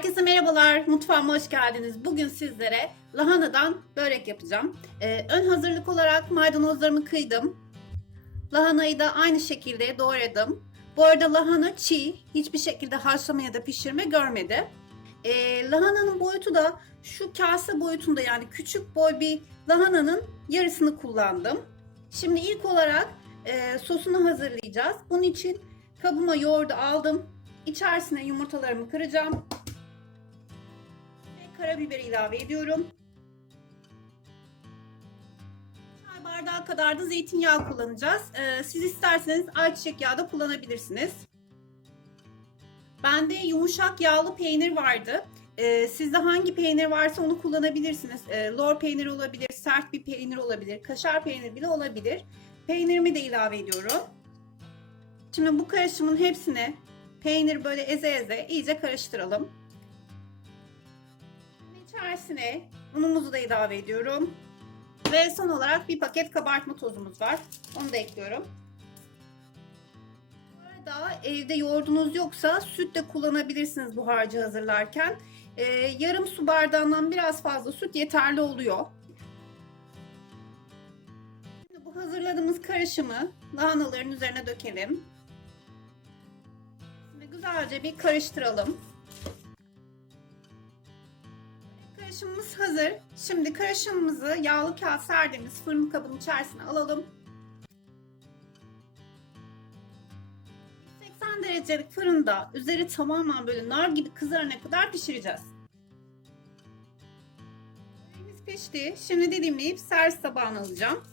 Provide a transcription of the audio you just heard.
Herkese merhabalar, mutfağıma hoş geldiniz. Bugün sizlere lahanadan börek yapacağım. Ee, ön hazırlık olarak maydanozlarımı kıydım. Lahanayı da aynı şekilde doğradım. Bu arada lahana çiğ, hiçbir şekilde haşlama ya da pişirme görmedi. Ee, lahananın boyutu da şu kase boyutunda yani küçük boy bir lahananın yarısını kullandım. Şimdi ilk olarak e, sosunu hazırlayacağız. Bunun için kabıma yoğurdu aldım. İçerisine yumurtalarımı kıracağım. Karabiber ilave ediyorum. Çay bardağı kadar da zeytinyağı kullanacağız. Ee, siz isterseniz ayçiçek yağı da kullanabilirsiniz. Bende yumuşak yağlı peynir vardı. Ee, sizde hangi peynir varsa onu kullanabilirsiniz. Ee, lor peynir olabilir, sert bir peynir olabilir, kaşar peynir bile olabilir. Peynirimi de ilave ediyorum. Şimdi bu karışımın hepsine peynir böyle eze eze iyice karıştıralım. İçerisine unumuzu da ilave ediyorum. Ve son olarak bir paket kabartma tozumuz var. Onu da ekliyorum. Bu arada evde yoğurdunuz yoksa süt de kullanabilirsiniz bu harcı hazırlarken. Ee, yarım su bardağından biraz fazla süt yeterli oluyor. Şimdi bu hazırladığımız karışımı lahanaların üzerine dökelim. Şimdi güzelce bir karıştıralım. Karışımımız hazır. Şimdi karışımımızı yağlı kağıt serdiğimiz fırın kabının içerisine alalım. 80 derecelik fırında üzeri tamamen böyle nar gibi kızarana kadar pişireceğiz. Böreğimiz pişti. Şimdi dilimleyip servis tabağına alacağım.